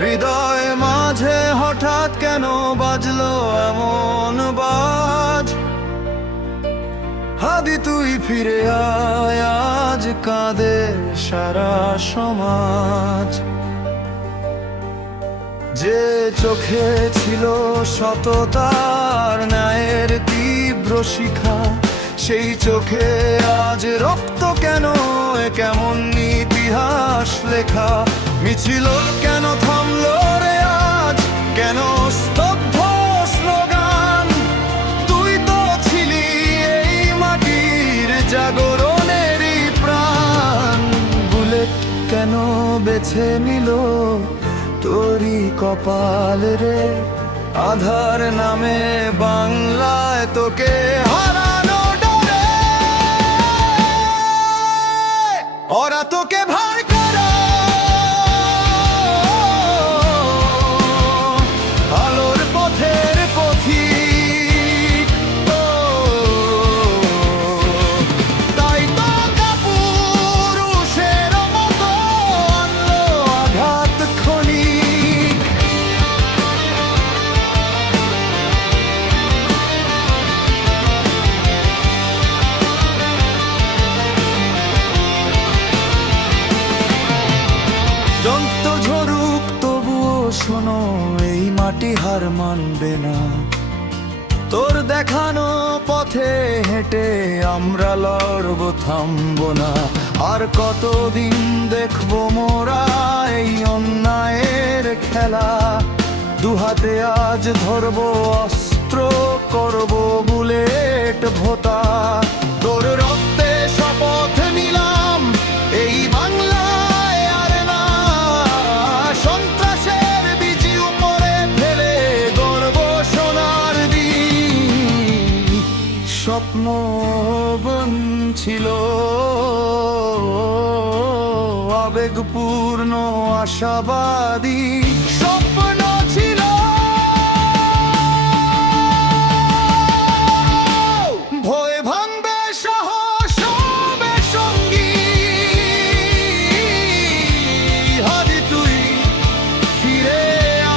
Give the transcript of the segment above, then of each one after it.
হৃদয় মাঝে হঠাৎ কেন বাজলো এমন বাজ? হাদি তুই ফিরে আয়, আজ কাঁদে সারা সমাজ। যে চোখে ছিল সততার ন্যায়ের তীব্র শিখা, সেই চোখে আজ রক্ত কেন? এ কেমন ইতিহাস লেখা? মিছিল কেন থামলো রে আজ? কেন স্তব্ধ স্লোগান? তুই তো ছিলি এই মাটির জাগরণেরই প্রাণ। বুলেট কেন বেছে নিল তোরই কপাল রে? আধার নামে বাংলায় তোকে হারানো ডরে ওরা তোকে ভার করো। আলোর পথের পথিক ও, তাই তো কাপুরুষের মতো আনলো আঘাত ক্ষণিক। রক্ত ঝরুক তবুও শোনো, এই মাটি হার মানবে না। তোর দেখানো পথে হেঁটে আমরা লড়বো, থামবো না। আর কতদিন দেখবো মোরা এই অন্যায়ের খেলা? দুহাতে আজ ধরবো অস্ত্র, করবো বুলেট ভোতা। তোর রক্তে শপথ নিলাম, এই বাংলায় আর না সন্ত্রাসের বীজ উপরে ফেলে গড়বো সোনার দিন। স্বপ্ন ছিল আবেগপূর্ণ আশাবাদী, স্বপ্ন ছিল ভয় ভাঙবে সাহস হবে সঙ্গী। হাদি তুই ফিরে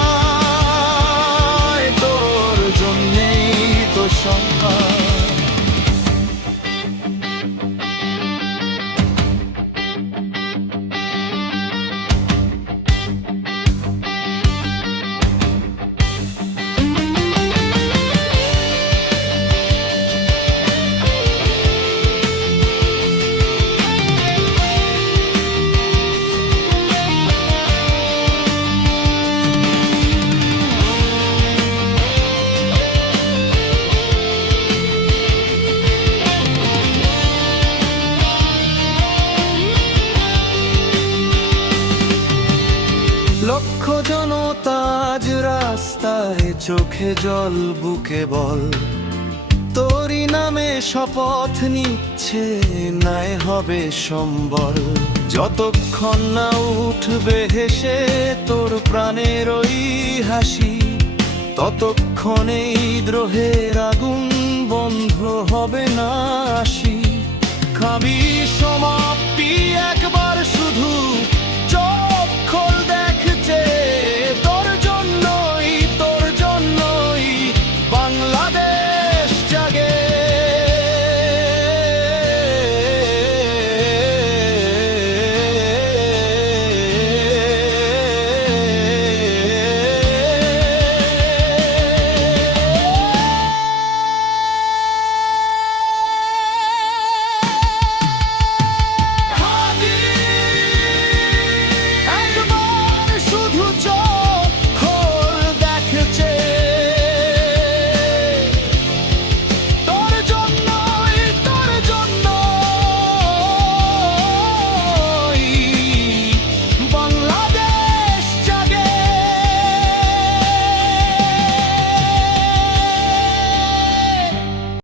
আয়, তোর জন্যেই তো সংখ্যা। লক্ষ জনতা আজ রাস্তায়, চোখে জল বুকে বল। তোরই নামে শপথ নিচ্ছে, নাই হবে সম্বল। যতক্ষণ না উঠবে হেসে তোর প্রাণের ওই হাসি, ততক্ষণ এই দ্রোহের আগুন বন্ধ হবে না আসি। খাবি সমাপ্তি একবার শুধু